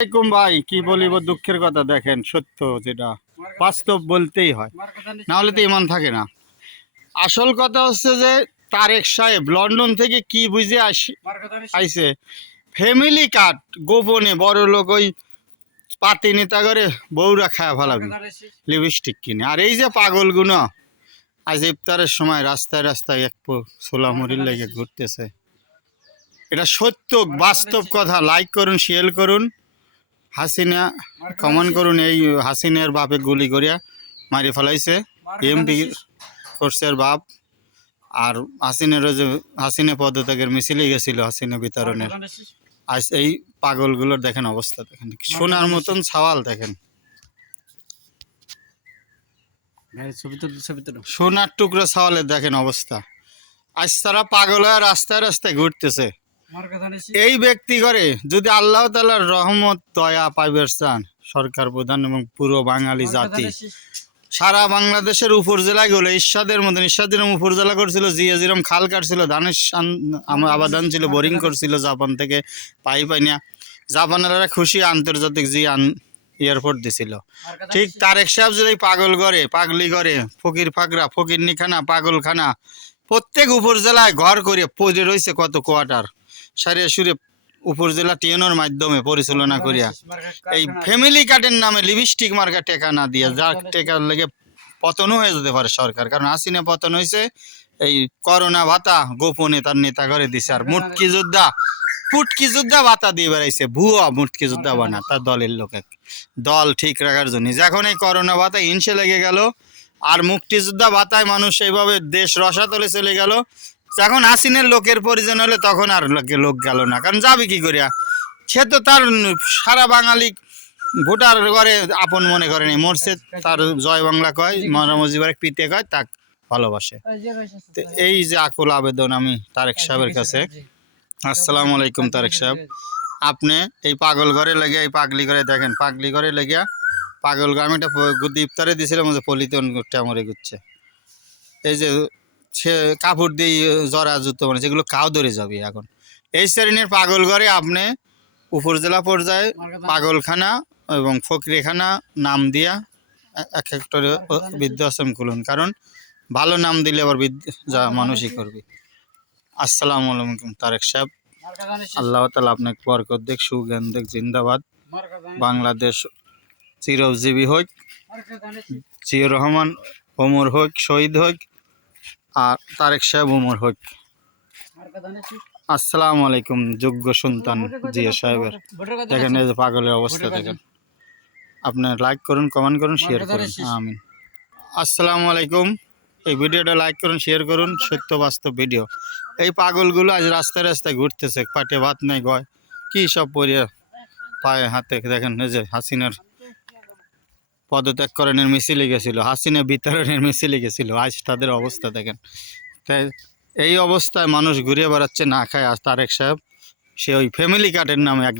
আসসালামাইকুম ভাই, কি বলিব দুঃখের কথা। দেখেন, সত্য যেটা বাস্তব বলতেই হয়, না হলে তো ইমান থাকে না। আসল কথা হচ্ছে যে তারেক সাহেব লন্ডন থেকে কি বুঝে আইছে, ফ্যামিলি কার্ড গোপনে বড় লোক ওই পাতি নেতা করে বউরা খায়া ফেলাবি লিপস্টিক কিনে। আর এই যে পাগলগুলো আজ ইফতারের সময় রাস্তায় রাস্তায় এক সোলামরির লেগে ঘুরতেছে, এটা সত্য বাস্তব কথা। লাইক করুন, শেয়ার করুন, হাসিনা কমেন্ট করুন। এই হাসিনার বাপে গুলি করিয়া মারি ফেলাইছে এমপি কোর্সের বাপ। আর হাসিনা পদত্যাগের মিছিলে গেছিল হাসিনা বিতরণের। আজ এই পাগলগুলোর দেখেন অবস্থা, দেখেন সোনার মতন সওয়াল, দেখেন সোনার টুকরো সওয়ালের দেখেন অবস্থা। আজ তারা পাগল হয়ে রাস্তায় রাস্তায় ঘুরতেছে। এই ব্যক্তি করে যদি আল্লাহ তাআলার রহমত দয়া পাইবার চান, সরকার প্রধান এবং পুরো বাঙালি জাতি সারা বাংলাদেশের উপজেলায় গেলো ঈশ্বাদের মতন। ঈশ্বাদের উপজেলা করছিল, জিয়াজিরম খাল কাটছিল, ধানের আবাদান ছিল, বোরিং করছিল জাপান থেকে পাইপ আনিয়া। জাপানেরা খুশি, আন্তর্জাতিক এয়ারপোর্ট দিছিল। ঠিক তারেক সাহেব যদি পাগল করে, পাগলি করে, ফকির ফাকরা, ফকিরনিখানা, পাগলখানা প্রত্যেক উপজেলায় ঘর করে পড়ে রয়েছে কত কোয়ার্টার সারিয়া সুরে উপজেলা টিএনওর মাধ্যমে পরিচালনা করিয়া এই ফ্যামিলি কার্ডের নামে লিপস্টিক মার্কা টেকা না দিয়ে, যার টেকার লেগে পতনও হয়ে যেতে পারে সরকার। কারণ হাসিনা পতন হয়েছে এই করোনা ভাতা গোপনে তার নেতা করে দিছে। আর পুটকি যোদ্ধা ভাতা দিয়ে বেড়াইছে, ভুয়া মুটকি যোদ্ধা বানা তার দলের লোকে দল ঠিক রাখার জন্য। যখন এই করোনা ভাতা হিংসে লেগে গেল আর মুক্তিযোদ্ধা ভাতায় মানুষ এইভাবে দেশ রসাতলে চলে গেল, যখন হাসিনের লোকের পরিজন হলে তখন আর লোক গেল না। কারণ যাবে কি করিয়া, সে তো তার সারা বাঙালি ভোটার করে আপন মনে করেনি, মরছে তার জয় বাংলা কয়, মরা মুজিবের পিতে কয়, তাক ভালোবাসে। তো এই যে আকুল আবেদন আমি তারেক সাহেবের কাছে। আসসালামু আলাইকুম তারেক সাহেব, আপনি এই পাগল ঘরে লেগে, এই পাগলি ঘরে দেখেন, পাগলি ঘরে লেগে পাগল আমি একটা ইফতারে দিয়েছিলাম, পলিথিন মরে ঘুরছে। এই যে সে কাপড় দিয়ে জরা জুতো মানে যেগুলো কাউ ধরে যাবে এখন। এই শ্রেণীর পাগল ঘরে আপনি উপজেলা পর্যায়ে পাগলখানা এবং ফকিরখানা নাম দিয়া এক একটা বৃদ্ধাশ্রম খুলুন। কারণ ভালো নাম দিলে আবার যা মানুষই করবে। আসসালামু আলাইকুম তারেক সাহেব, আল্লাহ তাআলা আপনাকে বরকত দেখ, সুজ্ঞান দেখ। জিন্দাবাদ, বাংলাদেশ চিরজীবী হোক, জিয়র রহমান ওমর হোক, শহীদ হোক, আর তারেক সাহেব ওমর হোক। আসসালামু আলাইকুম যোগ্য সন্তান জিয়া সাহেবের। দেখেন এই যে পাগলের অবস্থা দেখেন। আপনার লাইক করুন, কমেন্ট করুন, শেয়ার করুন, আমিন। আসসালামু আলাইকুম, এই ভিডিওটা লাইক করুন, শেয়ার করুন, সত্য বাস্তব ভিডিও। এই পাগলগুলো আজ রাস্তায় রাস্তায় ঘুরতেছে, পাটে ভাত নেই, গয় কি সব পরিয়া পায়ে হাতে। দেখেন এই যে হাসিনার পদত্যাগ করণের মিছিলে গেছিল, হাসিনা বিতরণের মিছিলে গেছিল, আজ তাদের অবস্থা দেখেন। তাই এই অবস্থায় মানুষ ঘুরে বেড়াচ্ছে না খায়। আজ তারেক সাহেব সে ওই ফ্যামিলি কার্ডের নামে এক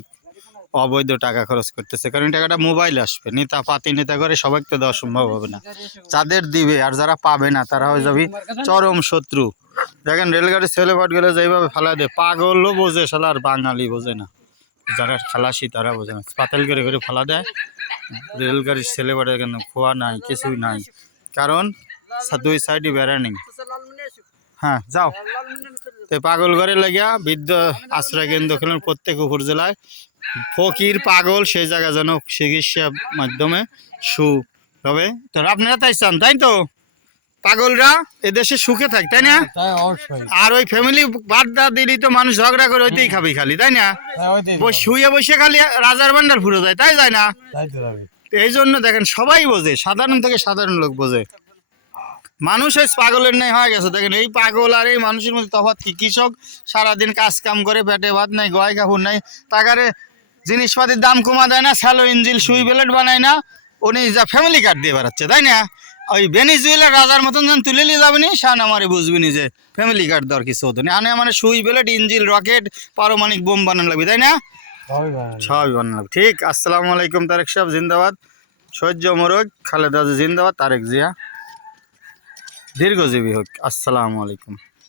অবৈধ টাকা খরচ করতেছে। কারণ টাকাটা মোবাইল আসবে, নেতা পাতি নেতা করে সবাইকে তো দেওয়া সম্ভব হবে না। যাদের দিবে আর যারা পাবে না তারা হয়ে যাবে চরম শত্রু। দেখেন রেলগাড়ির ছেলেপাট গেলে যেভাবে ফেলা দেয়, পাগলও বোঝে শালা, আর বাঙালি বোঝে না, যারা খালাসি তারা বোঝে না, পাতাল করে করে ফেলা দেয়। রেলগাড়ির ছেলেপাটে কেন খোয়া নাই, কিছুই নাই, কারণ দুই সাইডে বেড়া নেই। হ্যাঁ যাও। তো পাগল ঘরে লাগিয়া বৃদ্ধ আশ্রয় কেন্দ্র খেলেন প্রত্যেক উপজেলায়। ফকির পাগল সেই জায়গা যেন চিকিৎসার মাধ্যমে হবে। তো আপনারা তাই চান, তাই তো? পাগলরা এদেশে সুখে থাকে, তাই না? আর ওই ফ্যামিলি বার্তা দিলেই তো মানুষ ঝগড়া করে ওইতেই খাবি খালি, তাই না? শুয়ে বসে খালি রাজার ভান্ডার ফুরে যায়, তাই যায় না? এই জন্য দেখেন সবাই বোঝে, সাধারণ থেকে সাধারণ লোক বোঝে। মানুষ এই পাগলের ন্যায় হয়ে গেছে। দেখেন এই পাগল আর এই মানুষের মধ্যে তফাৎ কি? কৃষক সারাদিন কাজ কাম করে, পেটে ভাত নাই, গয় কাপড় নাই, টাকারে জিনিসপাতির দাম কমা দেয় না, স্যালো ইঞ্জিল সুই বেলেট বানায় না, উনি যা ফ্যামিলি কার্ড দিয়ে বেড়াচ্ছে, তাই না? ওই ভেনিজুয়েলার রাজার মতন যখন তুলে নিয়ে যাবে নি, শান আমারে বুঝবি নি যে ফ্যামিলি কার্ড দেওয়ার কিছু হতো না। আনে আমার সুই বেলেট, ইঞ্জিল, রকেট, পারমাণিক বোম বানানো লাগবে, তাই না? সবই বানানো লাগবে। ঠিক। আসসালামু আলাইকুম তারেক সাহেব, জিন্দাবাদ। সহ্য মোরগ খালেদা জিন্দাবাদ, তারেক জিয়া দীর্ঘজীবী হোক। আসসালামু আলাইকুম।